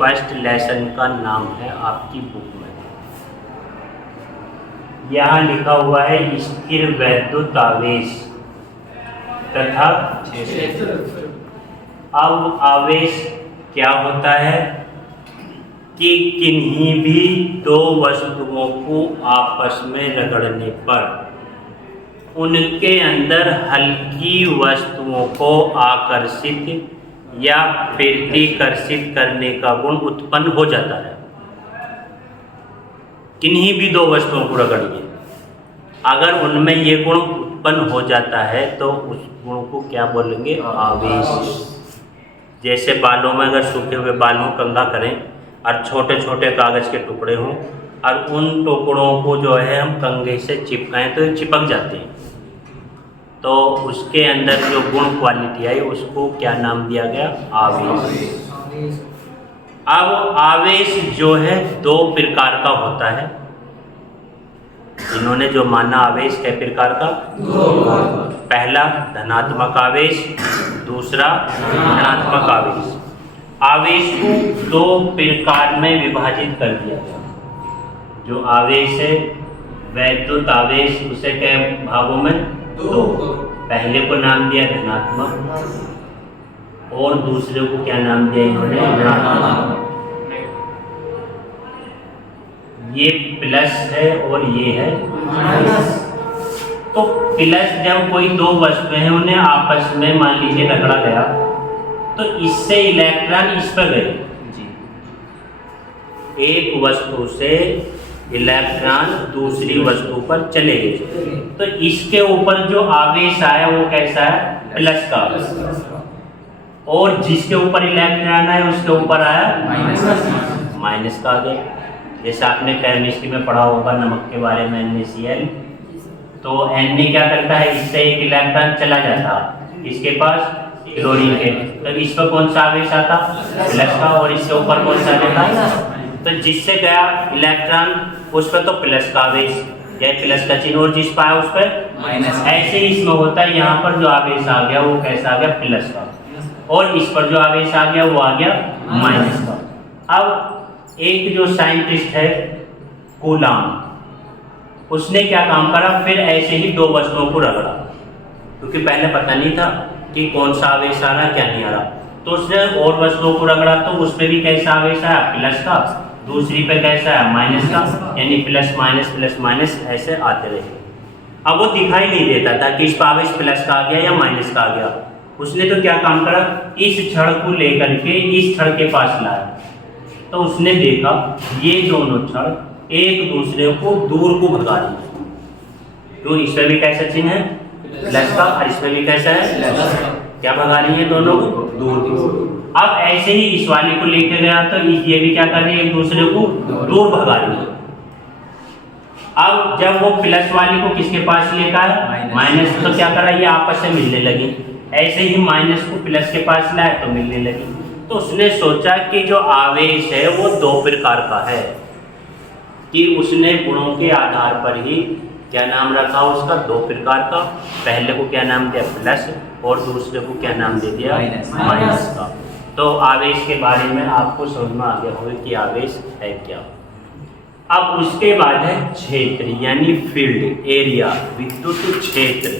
First lesson का नाम है आपकी बुक में। यहाँ लिखा हुआ है स्थिर वैद्युत आवेश तथा क्षेत्र। अब आवेश क्या होता है कि किन्हीं भी दो वस्तुओं को आपस में रगड़ने पर उनके अंदर हल्की वस्तुओं को आकर्षित या प्रतिकर्षित करने का गुण उत्पन्न हो जाता है। किन्हीं भी दो वस्तुओं को रगड़िए, अगर उनमें ये गुण उत्पन्न हो जाता है तो उस गुण को क्या बोलेंगे? आवेश। जैसे बालों में अगर सूखे हुए बाल हो, कंघा करें और छोटे छोटे कागज़ के टुकड़े हों और उन टुकड़ों को जो है हम कंघे से चिपकाएं तो चिपक जाते हैं, तो उसके अंदर जो गुण क्वालिटी आई उसको क्या नाम दिया गया? आवेश। अब आवेश जो है दो प्रकार का होता है। इन्होंने जो माना आवेश कै प्रकार का? पहला धनात्मक आवेश, दूसरा ऋणात्मक आवेश। आवेश को दो प्रकार में विभाजित कर दिया गया। जो आवेश है वैद्युत आवेश, उसे कै भागों में? दो। पहले को नाम दिया धनात्मक और दूसरे को क्या नाम दिया इन्होंने? ऋणात्मक। ये प्लस है और ये है माइनस। तो प्लस जब कोई दो वस्तुएं हैं उन्हें आपस में मान लीजिए रगड़ा गया तो इससे इलेक्ट्रॉन इस पर गए। एक वस्तु से इलेक्ट्रॉन दूसरी वस्तु पर चले गए तो इसके ऊपर जो आवेश आया वो कैसा है? प्लस का। और जिसके ऊपर इलेक्ट्रॉन आया उसके ऊपर आया माइनस का आ गया। जैसे आपने केमिस्ट्री में पढ़ा होगा नमक के बारे में, NaCl, तो Na क्या करता है? इससे एक इलेक्ट्रॉन चला जाता इसके पास क्लोरीन के, तो इस पर कौन सा आवेश आता? प्लस का। और इसके ऊपर कौन सा आता? तो जिससे गया इलेक्ट्रॉन उस पर तो प्लस का आवेश या प्लस का चिन्ह, और जिस पर आया उस पर माइनस। ऐसे ही इसमें होता है, यहाँ पर जो आवेश आ गया वो कैसा आ गया? प्लस का। और इस पर जो आवेश आ गया वो आ गया माइनस का। अब एक जो साइंटिस्ट है कूलाम, उसने क्या काम करा? फिर ऐसे ही दो वस्तुओं को रगड़ा, क्योंकि पहले पता नहीं था कि कौन सा आवेश आ रहा क्या नहीं आ रहा, तो उसने और वस्तुओं को रगड़ा तो उसमें भी कैसा आवेश आया? प्लस का। दूसरी पे कैसा है? माइनस का। यानी प्लस माइनस ऐसे आते रहे। अब वो दिखाई नहीं देता था कि इस पर आवेश प्लस का आ गया या माइनस का आ गया। उसने तो क्या काम करा? इस छड़ को लेकर के इस छड़ के पास लाया, तो उसने देखा ये दोनों छड़ एक दूसरे को दूर को भगा दिए। तो इसमें भी कैसा चिन्ह है? प्लस का। और इसमें भी कैसा है? प्लस का। क्या भगा रही है? दोनों को दूर को। अब ऐसे ही इस वाले को लेके गया तो ये भी क्या कर रही है? एक दूसरे को दूर भगा रही है। अब जब वो प्लस वाली को किसके पास लेकर माइनस, तो क्या करा? ये आपस में मिलने लगी। ऐसे ही माइनस को प्लस के पास लाए तो मिलने लगी। तो उसने सोचा कि जो आवेश है वो दो प्रकार का है, कि उसने गुणों के आधार पर ही क्या नाम रखा उसका? दो प्रकार का। पहले को क्या नाम दिया? प्लस, और दूसरे को क्या नाम दे दिया? माइनस का। तो आवेश के बारे में आपको समझ में आ गया होगा कि आवेश है क्या। अब उसके बाद है क्षेत्र, यानी फील्ड, एरिया, विद्युत क्षेत्र।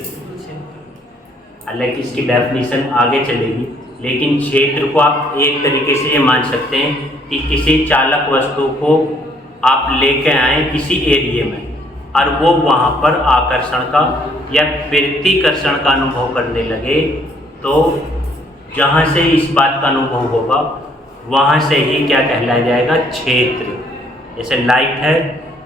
हालांकि इसकी डेफिनेशन आगे चलेगी, लेकिन क्षेत्र को आप एक तरीके से ये मान सकते हैं कि किसी चालक वस्तु को आप लेके आए किसी एरिया में और वो वहाँ पर आकर्षण का या प्रतिकर्षण का अनुभव करने लगे, तो जहाँ से इस बात का अनुभव होगा वहाँ से ही क्या कहलाया जाएगा? क्षेत्र। जैसे लाइट है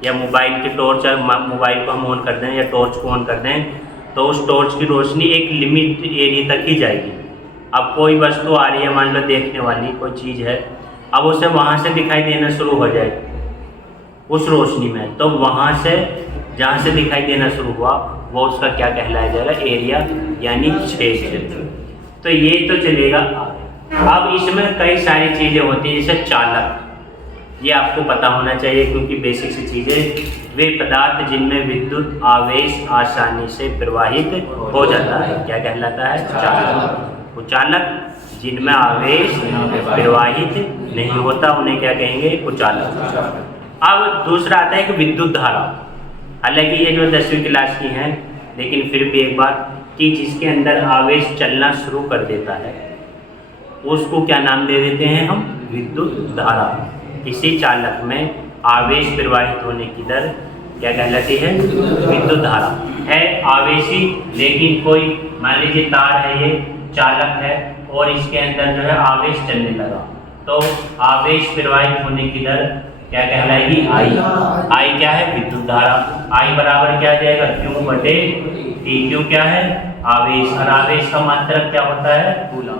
या मोबाइल की टॉर्च, मोबाइल को हम ऑन कर दें या टॉर्च को ऑन कर दें तो उस टॉर्च की रोशनी एक लिमिट एरिया तक ही जाएगी। अब कोई वस्तु आ रही है, मान लो देखने वाली कोई चीज़ है, अब उसे वहाँ से दिखाई देना शुरू हो जाए उस रोशनी में, तो वहाँ से जहाँ से दिखाई देना शुरू हुआ वो उसका क्या कहलाया जाएगा? एरिया, यानी क्षेत्र। तो ये तो चलेगा। अब इसमें कई सारी चीज़ें होती हैं, जैसे चालक, ये आपको पता होना चाहिए क्योंकि बेसिक सी चीज़ें, वे पदार्थ जिनमें विद्युत आवेश आसानी से प्रवाहित हो जाता है, क्या कहलाता है? चालक। वो चालक जिनमें आवेश प्रवाहित नहीं होता, उन्हें क्या कहेंगे? कुचालक। अब दूसरा आता है कि विद्युत धारा। हालांकि ये जो 10वीं क्लास की हैं, लेकिन फिर भी एक बात कि जिसके अंदर आवेश चलना शुरू कर देता है उसको क्या नाम दे देते हैं हम? विद्युत धारा। किसी चालक में आवेश प्रवाहित होने की दर क्या कहलाती है? विद्युत धारा। है आवेशी, लेकिन कोई मान लीजिए तार है, ये चालक है और इसके अंदर जो है आवेश चलने लगा, तो आवेश प्रवाहित होने की दर क्या कहलाएगी? आई। आई क्या है? विद्युत धारा। आई बराबर क्या आ जाएगा? Q बटे T। Q क्या है? आवेश। और आवेश का मात्रक क्या होता है?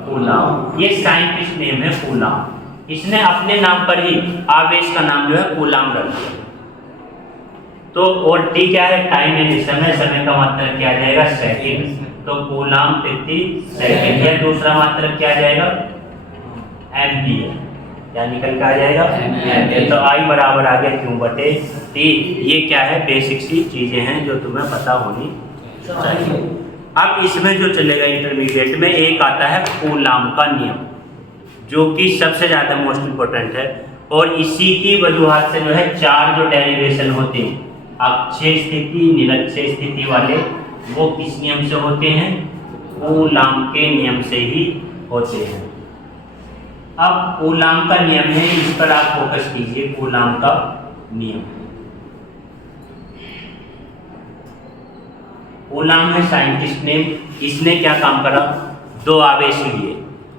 कूलाम। ये साइंटिस्ट नेम है कूलाम। इसने अपने नाम पर ही आवेश का नाम जो है कूलाम रख दिया। तो और T क्या है? टाइम यानी समय। समय का मात्रक क्या आ जाएगा? सेकंड। तो कूलाम प्रति सेकंड। या दूसरा मात्रक क्या आ जाएगा? एम्पियर। या निकल के आ जाएगा एम्पियर। तो आई बराबर आ गया Q बटे T। ये क्या है? बेसिक सी चीजें हैं जो तुम्हें पता होनी चाहिए। अब इसमें जो चलेगा इंटरमीडिएट में, एक आता है कूलाम का नियम, जो कि सबसे ज़्यादा मोस्ट इम्पोर्टेंट है। और इसी की वजूहत से जो है 4 जो डेरिवेशन होते हैं, अक्षय स्थिति, निरक्षय स्थिति वाले, वो किस नियम से होते हैं? कूलाम के नियम से ही होते हैं। अब कूलाम का नियम है, इस पर आप फोकस कीजिए। कूलाम का नियम, कूलाम है साइंटिस्ट नेम। इसने क्या काम करा? 2 आवेश लिए।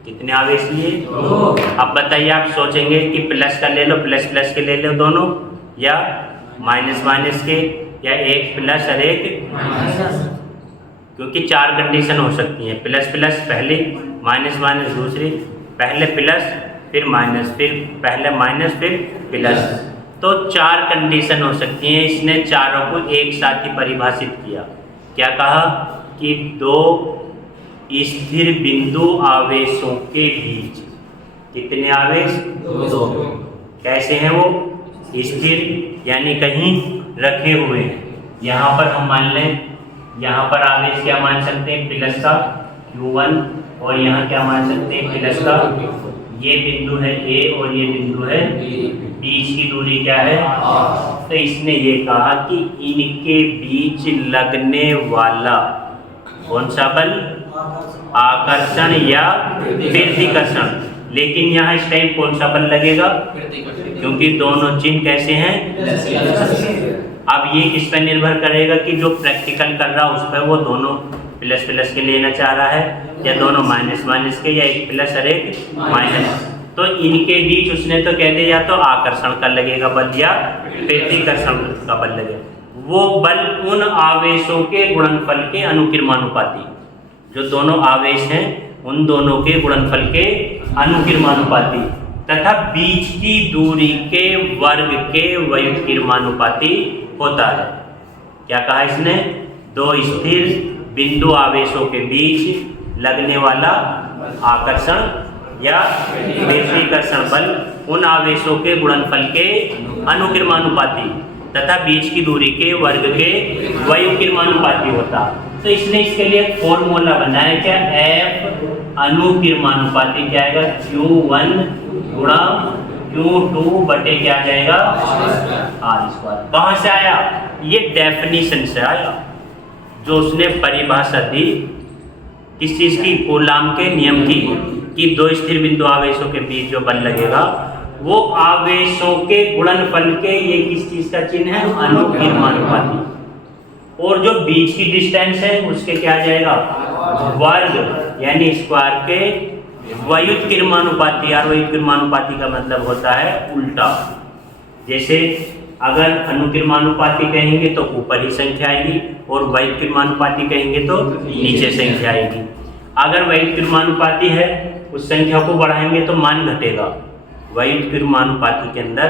कितने आवेश लिए? 2। अब बताइए, आप सोचेंगे कि प्लस का ले लो, प्लस प्लस के ले लो दोनों, या माइनस माइनस के, या एक प्लस और एक माइनस, क्योंकि 4 कंडीशन हो सकती हैं। प्लस प्लस पहली, माइनस माइनस दूसरी, पहले प्लस फिर माइनस, फिर पहले माइनस फिर प्लस। तो 4 कंडीशन हो सकती हैं। इसने चारों को एक साथ ही परिभाषित किया। क्या कहा? कि 2 स्थिर बिंदु आवेशों के बीच, कितने आवेश? 2। कैसे हैं वो? स्थिर, यानी कहीं रखे हुए हैं। यहाँ पर हम मान लें, यहाँ पर आवेश क्या मान सकते हैं? प्लस का Q1, और यहाँ क्या मान सकते हैं? प्लस का। ये बिंदु है A और ये बिंदु है B। बीच की दूरी क्या है? तो इसने ये कहा कि इनके बीच लगने वाला कौन सा बल? आकर्षण या प्रतिकर्षण। लेकिन यहाँ इस टाइम कौन सा बल लगेगा? क्योंकि दोनों चिन्ह कैसे हैं? अब ये किस पर निर्भर करेगा कि जो प्रैक्टिकल कर रहा है उस पर वो दोनों प्लस प्लस के लेना चाह रहा है, या दोनों माइनस माइनस के, या एक प्लस और एक माइनस। तो इनके बीच उसने तो कह दिया, या तो आकर्षण का लगेगा बल या प्रतिकर्षण का बल लगेगा। वो बल उन आवेशों के गुणनफल के अनुकिर्मानुपाती, जो दोनों आवेश हैं उन दोनों के गुणनफल के अनुकिर्मानुपाती, तथा बीच की दूरी के वर्ग के व्युत्किर्मानुपाती होता है। क्या कहा इसने? 2 स्थिर बिंदु आवेशों के बीच लगने वाला आकर्षण या प्रतिकर्षण बल उन आवेशों के गुणनफल के अनुकिर्मानुपाती तथा बीच की दूरी के वर्ग के व्युत्किर्मानुपाती होता। तो इसने इसके लिए एक फॉर्मूला बनाया। क्या? F अनुकिर्मानुपाती क्या आएगा? Q1 गुणा Q2 बटे क्या आ जाएगा? R²। कहाँ से आया? ये डेफिनेशन से आया, जो उसने परिभाषा दी किस चीज की? कूलाम के नियम की, कि 2 स्थिर बिंदु आवेशों के बीच जो बल लगेगा वो आवेशों के गुणनफल के, ये किस चीज का चिन्ह है? अनुकिर्मानुपाती। और जो बीच की डिस्टेंस है उसके क्या आ जाएगा? वर्ग, यानी स्क्वायर के व्युत्किर्मानुपाती। और व्युत्किर्मानुपाती का मतलब होता है उल्टा। जैसे अगर अनुकिर्मानुपाती कहेंगे तो ऊपर ही संख्या आएगी, और व्युत्किर्मानुपाती कहेंगे तो नीचे संख्या आएगी। अगर व्युत्किर्मानुपाती है, उस संख्या को बढ़ाएंगे तो मान घटेगा। व्युत्किर्मानुपाती के अंदर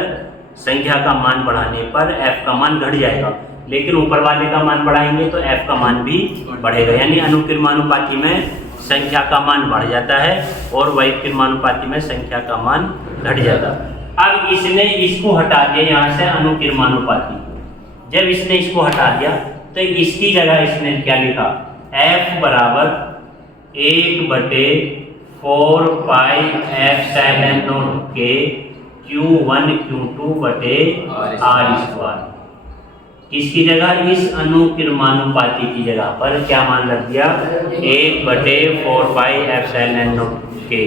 संख्या का मान बढ़ाने पर F का मान घट जाएगा, लेकिन ऊपर वाले का मान बढ़ाएंगे तो F का मान भी बढ़ेगा। यानी अनुकिर्मानुपाती में संख्या का मान बढ़ जाता है और व्युत्किर्मानुपाती में संख्या का मान घट जाता है। अब इसने इसको हटा दिया यहाँ से अनुकिर्मानुपाती। जब इसने इसको हटा दिया तो इसकी जगह इसने क्या लिखा? F बराबर 1/4 4 पाई एप्सिलॉन नॉट के Q1 Q2 बटे R स्क्वायर। किसकी जगह? इस अनुक्रमानुपाती की जगह पर क्या मान रख दिया? 1/4 पाई एप्सिलॉन नॉट के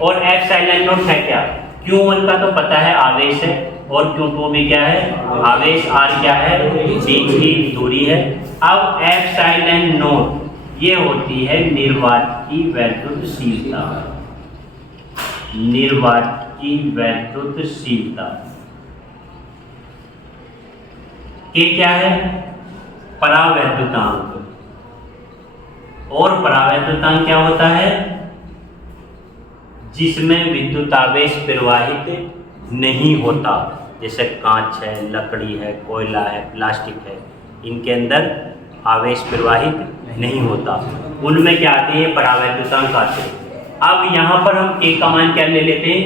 और एप्सिलॉन नॉट है क्या? Q1 का तो पता है आवेश है, और Q2 भी क्या है? आवेश। R क्या है? बीच की दूरी है। अब एप्सिलॉन नॉट ये होती है निर्वात की वैद्युतशीलता। निर्वात की वैद्युतशीलता के क्या है? परावैद्युतांक। और परावैद्युतांक क्या होता है? जिसमें विद्युत आवेश प्रवाहित नहीं होता, जैसे कांच है, लकड़ी है, कोयला है, प्लास्टिक है, इनके अंदर आवेश प्रवाहित नहीं होता, उनमें क्या आते हैं? परावैद्युतांक आते हैं। अब यहाँ पर हम के का मान क्या ले लेते हैं?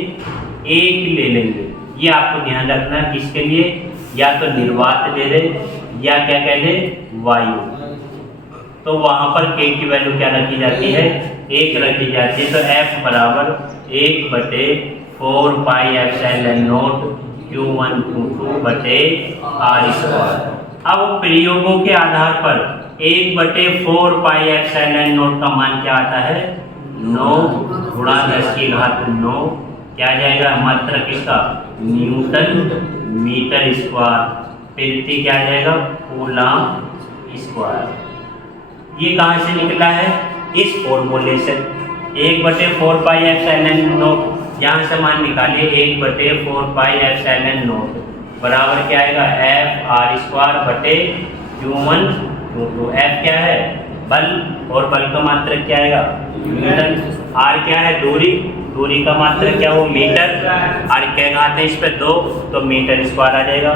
1 ले लेंगे। ये आपको ध्यान रखना है, किसके लिए? या तो निर्वात दे दे या क्या कह दे? वायु। तो वहां पर के की वैल्यू क्या रखी जाती है? 1 रखी जाती है। तो F बराबर 1/4 pi epsilon not Q1 Q2 बटे R स्क्वायर। अब प्रयोगों के आधार पर 1/4 पाई एप्सिलॉन नॉट का मान क्या आता है? 9 गुणा 10⁹9 क्या आ जाएगा? मात्रा किसका? न्यूटन मीटर स्क्वायर प्रति क्या आ जाएगा? Coulomb square. ये कहाँ से निकला है? इस फॉर्मूले से। 1/4 पाई एप्सिलॉन नॉट यहाँ से मान निकालिए। 1/4 पाई एप्सिलॉन नॉट बराबर क्या आएगा? F R स्क्वायर बटे Q1 Q2। F क्या है? बल, और बल का मात्रक क्या आएगा? न्यूटन। R क्या है? दूरी, दूरी का मात्रक क्या हो? मीटर। R क्या घात है इस पे? 2, तो मीटर स्क्वायर आ जाएगा।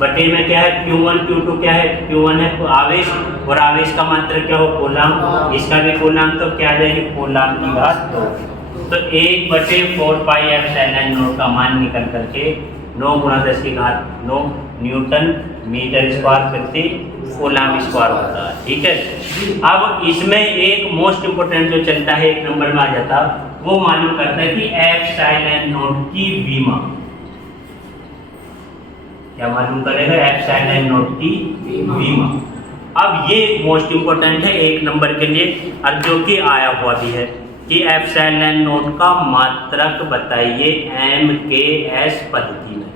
बटे में क्या है? Q1 Q2 क्या है? Q1 है तो आवेश, और आवेश का मात्रक क्या हो? कूलम। इसका भी कूलम, तो क्या आ जाएगी? कूलम की घात 2। तो 1/4 पाई एप्सिलॉन नॉट का मान निकल करके 9 गुणा 10⁹9 न्यूटन मीटर स्क्वायर प्रति कूलम स्क्वायर होता है। ठीक है। अब इसमें एक मोस्ट इम्पोर्टेंट जो चलता है, 1 नंबर में आ जाता, वो मालूम करता है कि एप्सिलॉन नॉट की विमा। क्या मालूम करेगा? एप्सिलॉन नॉट की विमा। अब ये मोस्ट इम्पोर्टेंट है 1 नंबर के लिए, और जो कि आया हुआ भी है कि एप्सिलॉन नॉट का मात्रक बताइए MKS पद्धति में।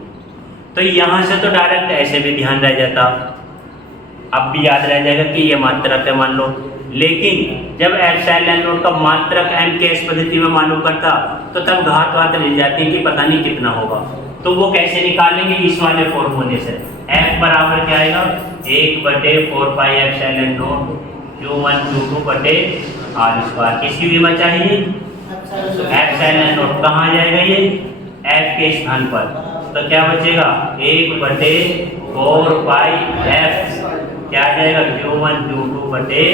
तो यहाँ से तो डायरेक्ट ऐसे भी ध्यान रह जाता, अब भी याद रह जाएगा कि ये मात्रक है मान लो। लेकिन जब एप्सिलॉन नॉट का मात्रक MKS पद्धति में मालूम करता, तो तब घात रह जाती है कि पता नहीं कितना होगा। तो वो कैसे निकालेंगे? इस वाले फॉर्मूले से। F बराबर क्या आएगा? 1/4 pi epsilon not Q1 Q2 बटे R स्क्वायर। किसकी विमा चाहिए? Epsilon not. कहाँ जाएगा ये? F के स्थान पर। तो क्या बचेगा? 1/4 पाई F क्या आ जाएगा? Q1 Q2 बटे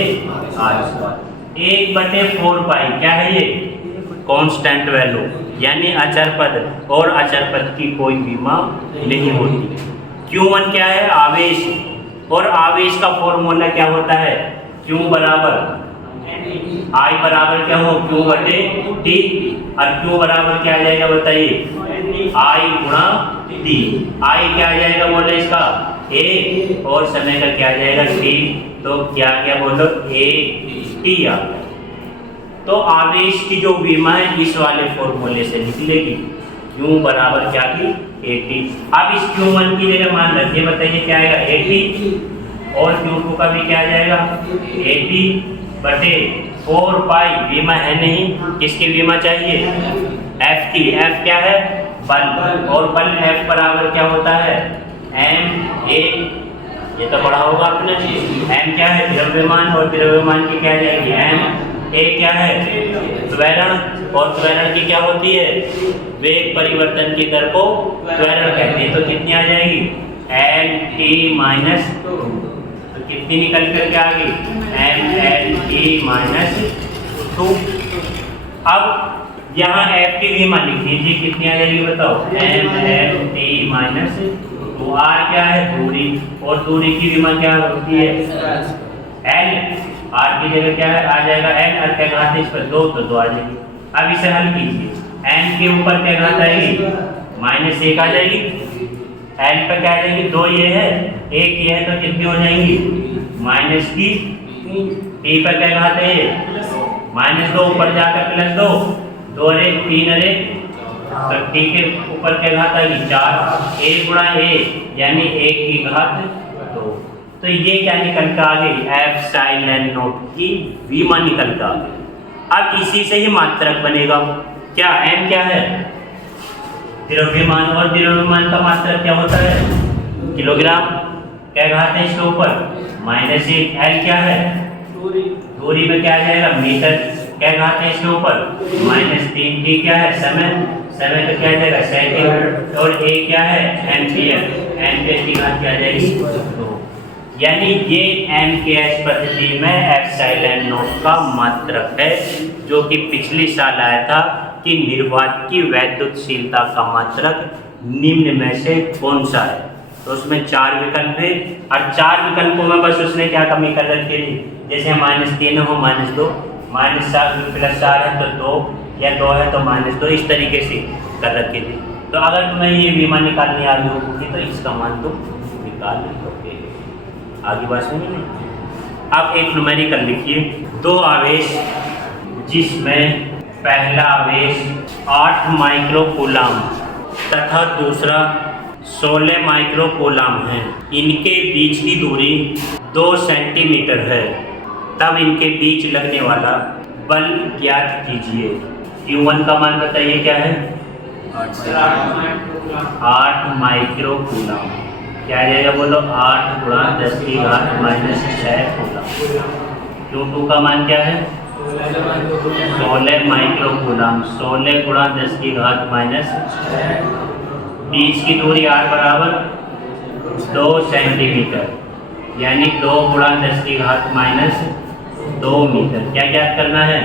R स्क्वायर। 1/4 पाई क्या है ये? कांस्टेंट वैल्यू, यानी अचर पद, और अचर पद की कोई विमा नहीं होती। Q1 क्या है? आवेश, और आवेश का फॉर्मूला क्या होता है? Q बराबर I बराबर क्या हो? Q बटे T, और Q बराबर क्या आ जाएगा बताइए? I गुणा T। I क्या आ जाएगा बोले इसका? A, और समय का क्या आ जाएगा? T। तो क्या क्या बोलो? A T आ गया। तो आवेश की जो विमा है इस वाले फॉर्मूले से निकलेगी। Q बराबर क्या की? 80। अब इस Q1 की जगह मान रखिए, बताइए क्या आएगा? 80, और Q2 का भी क्या आ जाएगा? 80 बटे 4 पाई। विमा है नहीं, किसकी विमा चाहिए? F की। F क्या है? बल, और बल F बराबर क्या होता है? ma। ये तो पढ़ा होगा आपने। m क्या है? द्रव्यमान, और द्रव्यमान की क्या जाएगी? m। a क्या है? त्वरण, और त्वरण की क्या होती है? वेग परिवर्तन की दर को त्वरण कहते हैं। तो कितनी आ जाएगी? LT-2। तो कितनी निकल कर क्या आ गई? MLT-2। अब यहाँ F की विमा लिख दीजिए, कितनी आ जाएगी बताओ? MLT-2। R क्या है? दूरी, और दूरी की विमा क्या होती है? L। आर की जगह क्या है, आ जाएगा एन, और क्या घात है इस पर 2, तो 2 आ जाएगी। अब इसे हल कीजिए। एन के ऊपर क्या घात आएगी, -1 आ जाएगी। एन पर क्या आ जाएगी, 2 ये है, 1 ये है, तो कितनी हो जाएंगी, -3। टी पर क्या घात है, -2 ऊपर जाकर +2, 2 अरे 3 अरे, तो टी के ऊपर क्या घात आएगी, 4। a गुणा a यानी 1 की घात 2। तो ये क्या निकल कर आ गई, ε0 की विमान निकल कर आ गई। अब इसी से ही मात्रक बनेगा। क्या m क्या है, द्रव्यमान, और द्रव्यमान का मात्रक क्या होता है, किलोग्राम। क्या घात है इसके ऊपर, -1। l क्या है, दूरी में क्या आ जाएगा, मीटर। क्या घात है इसके ऊपर, -3। टी क्या है, समय। समय का क्या आ जाएगा, सेकंड। और a क्या है, एम्पियर। एम्पियर की घात क्या आ जाएगी, 2। यानी ये MKS पद्धति में ε0 का मात्रक है, जो कि पिछली साल आया था कि निर्वात की वैद्युतशीलता का मात्रक निम्न में से कौन सा है। तो उसमें 4 विकल्प है, और 4 विकल्पों में बस उसने क्या कमी कर रखी थी, जैसे -3 हो -2, -4 है तो 2, या 2 है तो -2, इस तरीके से कर रखी थी। तो अगर तुम्हें ये विमान निकालनी आ रही होगी तो इसका मान तुम निकाल लोगे। आगे बात सुनिए नहीं। अब एक न्यूमेरिकल लिखिए, 2 आवेश जिसमें पहला आवेश 8 माइक्रोकूलम तथा दूसरा 16 माइक्रोकूलम है, इनके बीच की दूरी 2 सेंटीमीटर है, तब इनके बीच लगने वाला बल ज्ञात कीजिए। Q1 का मान बताइए क्या है, 8 माइक्रोकूलम। क्या आ जाएगा बोलो, 8 गुणा 10 की घात -6 कूलम। Q2 का मान क्या है, 16 माइक्रोकूलम। 16 गुणा 10 की घात -6। बीच की दूरी r बराबर 2 सेंटीमीटर, यानी 2 गुणा 10 की घात -2 मीटर। क्या ज्ञात करना है,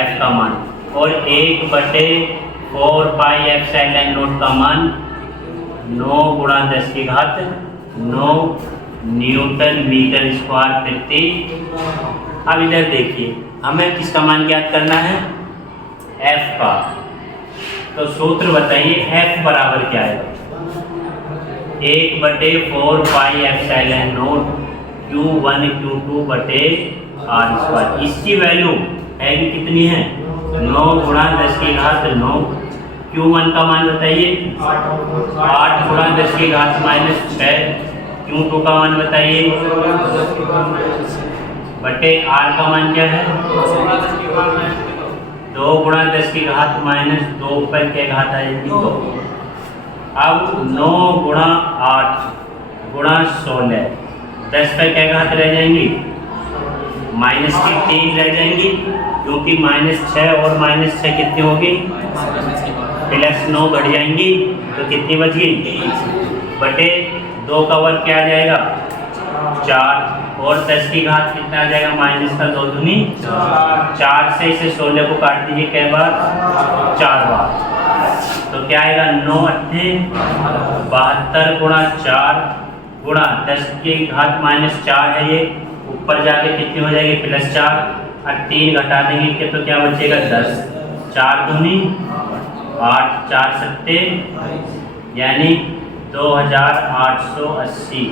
f का मान। और 1/4 पाई ε0 का मान 9 गुणा 10 की घात 9 न्यूटन मीटर स्क्वायर प्रति। अब इधर देखिए, हमें किसका मान ज्ञात करना है, f का। तो सूत्र बताइए, f बराबर क्या है, 1/4 पाई ε0 Q1 Q2/r²। इसकी वैल्यू है कि कितनी है, 9 गुणा 10 की घात 9। Q1 का मान बताइए, 8 गुणा 10 की घात -6। Q2 का मान बताइए, बटे r का मान क्या है, 2 गुणा 10 की घात -2 पर क्या घात आएगी, 2। अब 9 गुणा 8 गुणा 16, 10 पर क्या घात रह जाएंगी, -3 रह जाएंगी, क्योंकि -6 और -6 कितनी होगी, +9 बढ़ जाएंगी, तो कितनी बच गई, बटे 2 का वर्ग क्या आ जाएगा, 4। और 10 की घात कितना आ जाएगा, माइनस का 2 दूनी 4 से इसे 16 को काट दीजिए कै बार, 4 बार। तो क्या आएगा, 9 8 72 गुणा 4 गुणा 10 की घात -4 है, ये ऊपर जाके कितनी हो जाएगी, +4। और 3 घटा देंगे कि तो क्या बचेगा, 10। 4 दूनी 8, 4 सत्ते, यानी 2880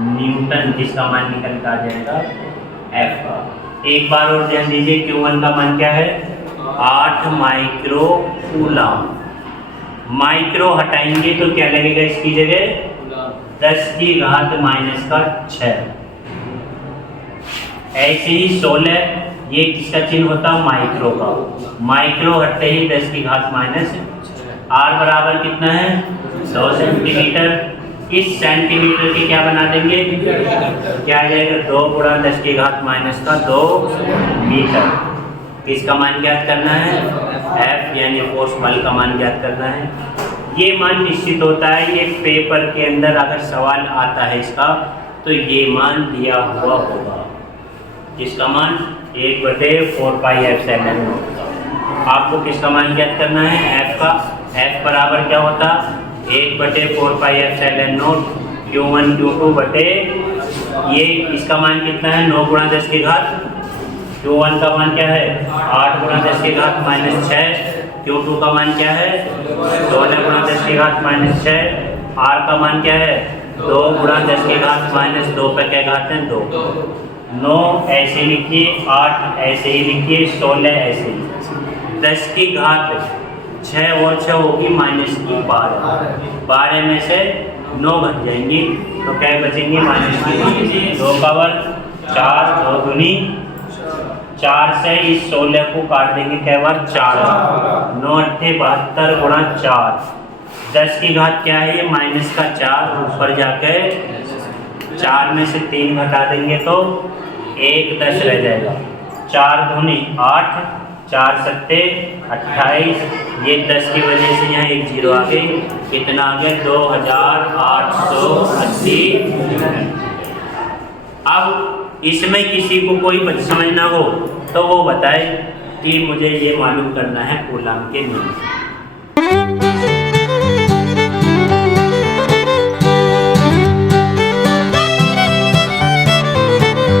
न्यूटन, जिसका मान निकल कर आ जाएगा F का। एक बार और ध्यान दीजिए, Q1 का मान क्या है, 8 माइक्रो कूलम। माइक्रो हटाएंगे तो क्या लगेगा इसकी जगह, 10 की घात -6। ऐसे ही 16, ये किसका चिन्ह होता है, माइक्रो का। माइक्रो हटते ही 10 की घात R बराबर कितना है, 2 सेंटीमीटर। इस सेंटीमीटर की क्या बना देंगे, क्या आ जाएगा, 2 गुणा 10 की घात -2 मीटर। इसका मान ज्ञात करना है, F यानी फोर्स बल का मान ज्ञात करना है। ये मान निश्चित होता है, ये पेपर के अंदर अगर सवाल आता है इसका, तो ये मान दिया हुआ होगा। इसका मान 1/4 पाई ε0। आपको किसका मान ज्ञात करना है, F का। F बराबर क्या होता, 1/4 पाई ε0 Q1 Q2/r²। ये इसका मान कितना है 9 गुणा 10 की घात, Q1 का मान क्या है 8 गुणा 10 की घात -6, Q2 का मान क्या है 16 गुणा 10 की घात -6, R का मान क्या है 2 गुणा 10 की घात -2 पे क्या घात है 2। 9 ऐसे लिखिए, 8 ऐसे ही लिखिए, 16 ऐसे ही। 10 की घात 6 और 6 होगी -12, 12 में से 9 घट जाएंगी तो क्या बचेंगे -2, 2 का वर्ग 4, 2 दूनी 4 से इस 16 को काट देंगे क्या बार 4, 9 अट्ठे 72 गुणा 4। 10 की घात क्या है ये -4, ऊपर जाके 4 में से 3 घटा देंगे तो 1 10 रह जाएगा। 4 दूनी 8, 4 सत्ते 28, ये 10 की वजह से यहाँ एक जीरो आ गई, कितना आ गया 2880। अब इसमें किसी को कोई समझना हो तो वो बताए कि मुझे ये मालूम करना है कूलाम के नियम।